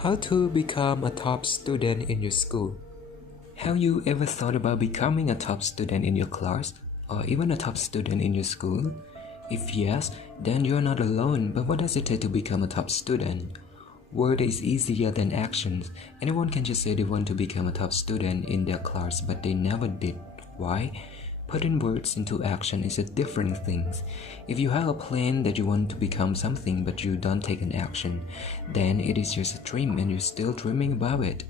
How to become a top student in your school? Have you ever thought about becoming a top student in your class or even a top student in your school? If yes, then you're not alone, but what does it take to become a top student? Word is easier than actions. Anyone can just say they want to become a top student in their class, but they never did. Why? Putting words into action is a different thing. If you have a plan that you want to become something but you don't take an action, then it is just a dream and you're still dreaming about it.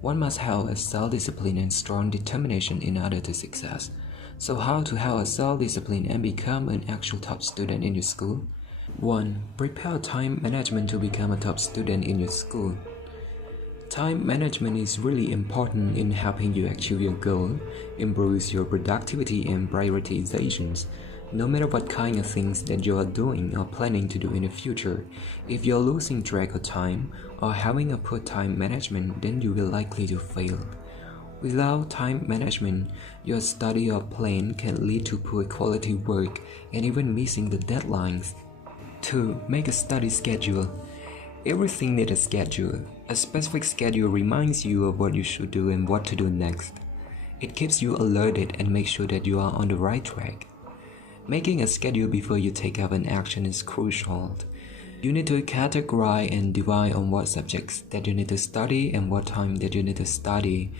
One must have a self-discipline and strong determination in order to success. So how to have a self-discipline and become an actual top student in your school? 1. Prepare time management to become a top student in your school. Time management is really important in helping you achieve your goal, improves your productivity and prioritizations. No matter what kind of things that you are doing or planning to do in the future, if you're losing track of time or having a poor time management, then you will likely to fail. Without time management, your study or plan can lead to poor quality work and even missing the deadlines. 2. Make a study schedule. Everything needs a schedule. A specific schedule reminds you of what you should do and what to do next. It keeps you alerted and makes sure that you are on the right track. Making a schedule before you take up an action is crucial. You need to categorize and divide on what subjects that you need to study and what time that you need to study.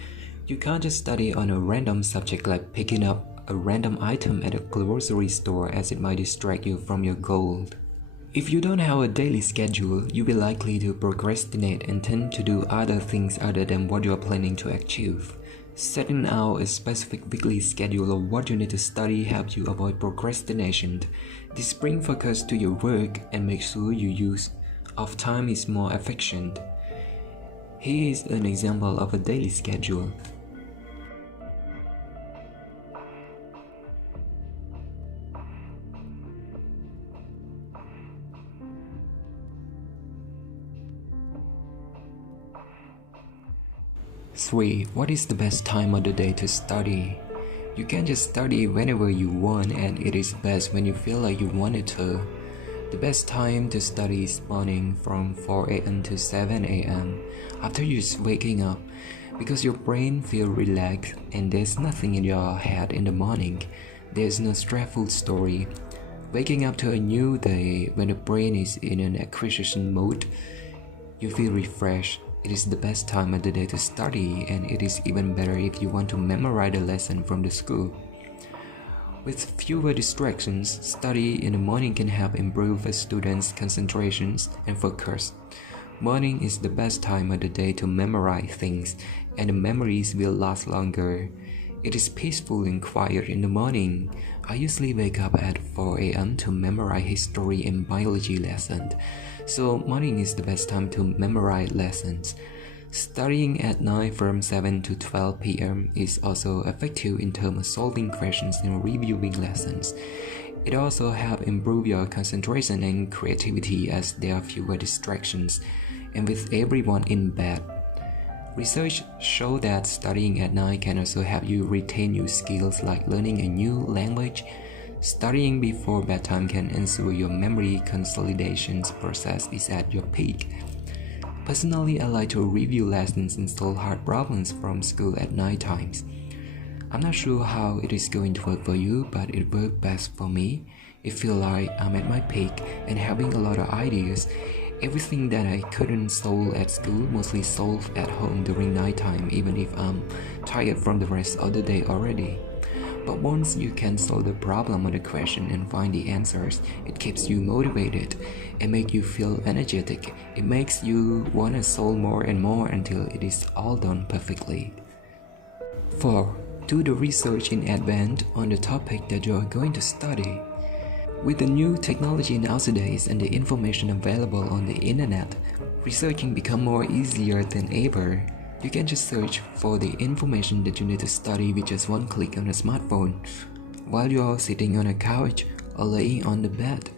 You can't just study on a random subject like picking up a random item at a grocery store, as it might distract you from your goal. If you don't have a daily schedule, you'll be likely to procrastinate and tend to do other things other than what you are planning to achieve. Setting out a specific weekly schedule of what you need to study helps you avoid procrastination. This brings focus to your work and make sure your use of time is more efficient. Here is an example of a daily schedule. Three. What is the best time of the day to study? You can just study whenever you want, and it is best when you feel like you wanted to. The best time to study is morning from 4 a.m. to 7 a.m. after you're waking up, because your brain feels relaxed and there's nothing in your head in the morning. There's no stressful story. Waking up to a new day when the brain is in an acquisition mode, you feel refreshed. It is the best time of the day to study, and it is even better if you want to memorize a lesson from the school. With fewer distractions, study in the morning can help improve a student's concentration and focus. Morning is the best time of the day to memorize things, and the memories will last longer. It is peaceful and quiet in the morning. I usually wake up at 4 a.m. to memorize history and biology lessons, so morning is the best time to memorize lessons. Studying at night from 7 to 12 p.m. is also effective in terms of solving questions and reviewing lessons. It also helps improve your concentration and creativity as there are fewer distractions, and with everyone in bed. Research shows that studying at night can also help you retain new skills like learning a new language. Studying before bedtime can ensure your memory consolidation process is at your peak. Personally, I like to review lessons and solve hard problems from school at night times. I'm not sure how it is going to work for you, but it worked best for me. It feels like I'm at my peak and having a lot of ideas. Everything that I couldn't solve at school mostly solved at home during nighttime, even if I'm tired from the rest of the day already. But once you can solve the problem or the question and find the answers, it keeps you motivated and makes you feel energetic. It makes you want to solve more and more until it is all done perfectly. 4. Do the research in advance on the topic that you are going to study. With the new technology nowadays and the information available on the internet, researching becomes more easier than ever. You can just search for the information that you need to study with just one click on a smartphone, while you are sitting on a couch or laying on the bed.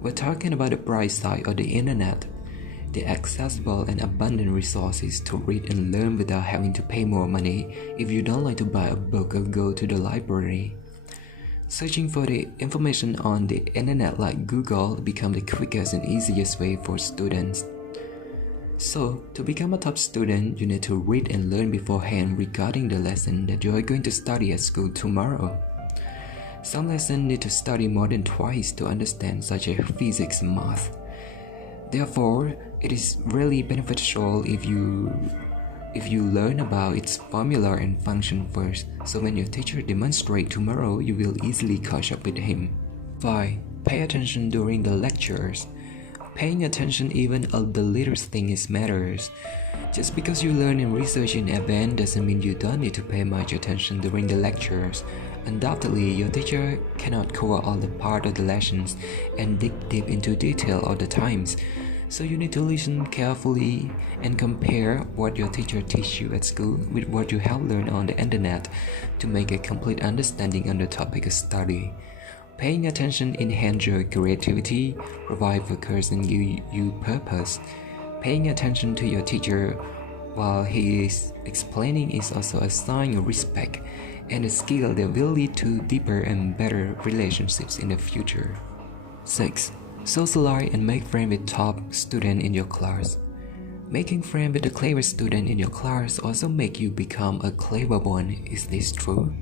We're talking about the bright side of the internet, the accessible and abundant resources to read and learn without having to pay more money if you don't like to buy a book or go to the library. Searching for the information on the internet like Google become the quickest and easiest way for students. So, to become a top student, you need to read and learn beforehand regarding the lesson that you are going to study at school tomorrow. Some lessons need to study more than twice to understand, such as physics and math. Therefore, it is really beneficial if you learn about its formula and function first, so when your teacher demonstrates tomorrow, you will easily catch up with him. 5. Pay attention during the lectures. Paying attention even of the littlest thing matters. Just because you learn and research in advance doesn't mean you don't need to pay much attention during the lectures. Undoubtedly, your teacher cannot cover all the part of the lessons and dig deep into detail all the times. So you need to listen carefully and compare what your teacher teaches you at school with what you have learned on the internet to make a complete understanding on the topic of study. Paying attention enhances your creativity, provide focus and give you purpose. Paying attention to your teacher while he is explaining is also a sign of respect and a skill that will lead to deeper and better relationships in the future. 6. Socialize and make friends with top students in your class. Making friends with the clever student in your class also make you become a clever one. Is this true?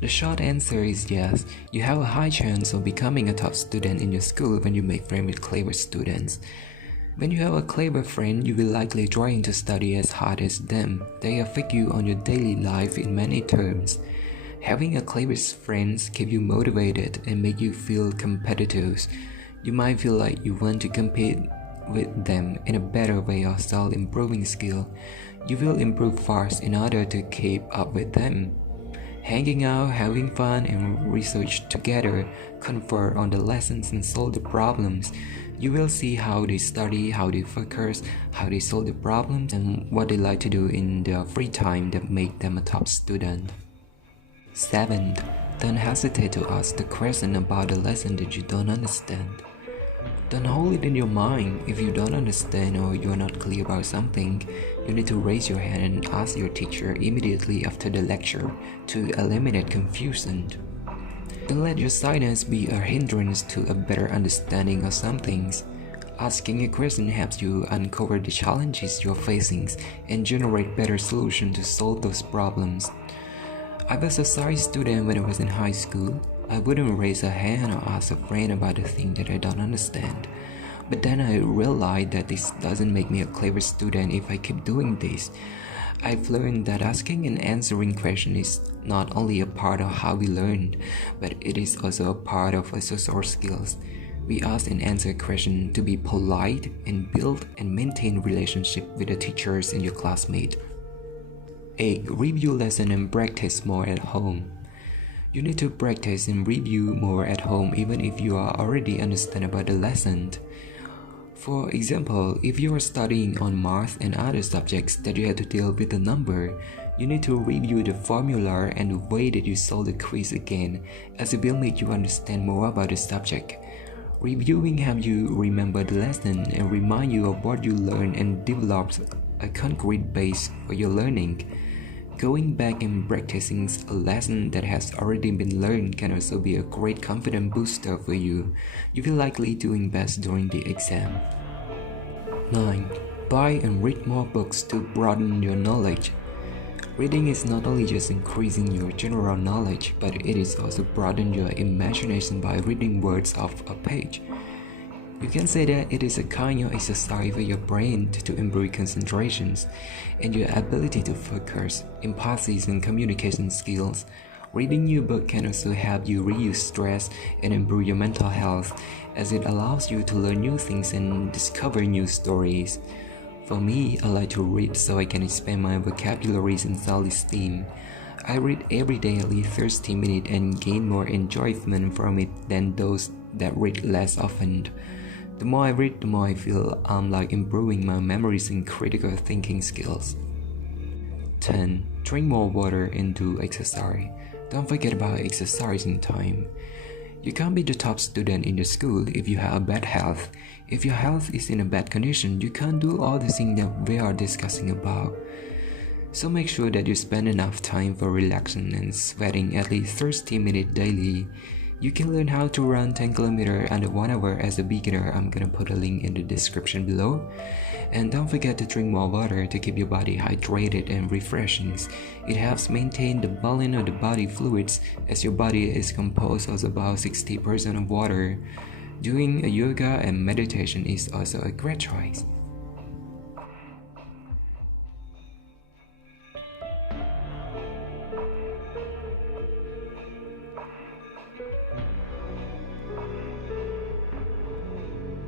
The short answer is yes. You have a high chance of becoming a top student in your school when you make friends with clever students. When you have a clever friend, you will likely trying to study as hard as them. They affect you on your daily life in many terms. Having a clever friend keep you motivated and make you feel competitive. You might feel like you want to compete with them in a better way or self-improving skill. You will improve fast in order to keep up with them. Hanging out, having fun, and research together, confer on the lessons and solve the problems. You will see how they study, how they focus, how they solve the problems, and what they like to do in their free time that make them a top student. 7. Don't hesitate to ask the question about the lesson that you don't understand. Don't hold it in your mind. If you don't understand or you are not clear about something, you need to raise your hand and ask your teacher immediately after the lecture to eliminate confusion. Don't let your silence be a hindrance to a better understanding of some things. Asking a question helps you uncover the challenges you're facing and generate better solutions to solve those problems. I was a science student when I was in high school. I wouldn't raise a hand or ask a friend about a thing that I don't understand. But then I realized that this doesn't make me a clever student if I keep doing this. I've learned that asking and answering questions is not only a part of how we learn, but it is also a part of our social skills. We ask and answer questions to be polite and build and maintain relationship with the teachers and your classmates. 8. Review lesson and practice more at home. You need to practice and review more at home even if you are already understand about the lesson. For example, if you are studying on math and other subjects that you have to deal with a number, you need to review the formula and the way that you solve the quiz again, as it will make you understand more about the subject. Reviewing helps you remember the lesson and remind you of what you learned and develops a concrete base for your learning. Going back and practicing a lesson that has already been learned can also be a great confidence booster for you. You will likely doing best during the exam. 9. Buy and read more books to broaden your knowledge. Reading is not only just increasing your general knowledge, but it is also broaden your imagination by reading words off a page. You can say that it is a kind of exercise for your brain to improve concentrations and your ability to focus, empathy, and communication skills. Reading your book can also help you reduce stress and improve your mental health, as it allows you to learn new things and discover new stories. For me, I like to read so I can expand my vocabularies and self-esteem. I read every day at least 30 minutes and gain more enjoyment from it than those that read less often. The more I read, the more I feel I'm like improving my memories and critical thinking skills. 10. Drink more water and do exercise. Don't forget about exercising time. You can't be the top student in the school if you have bad health. If your health is in a bad condition, you can't do all the things that we are discussing about. So make sure that you spend enough time for relaxing and sweating at least 30 minutes daily. You can learn how to run 10 km under 1 hour as a beginner. I'm gonna put a link in the description below. And don't forget to drink more water to keep your body hydrated and refreshing. It helps maintain the balance of the body fluids as your body is composed of about 60% of water. Doing a yoga and meditation is also a great choice.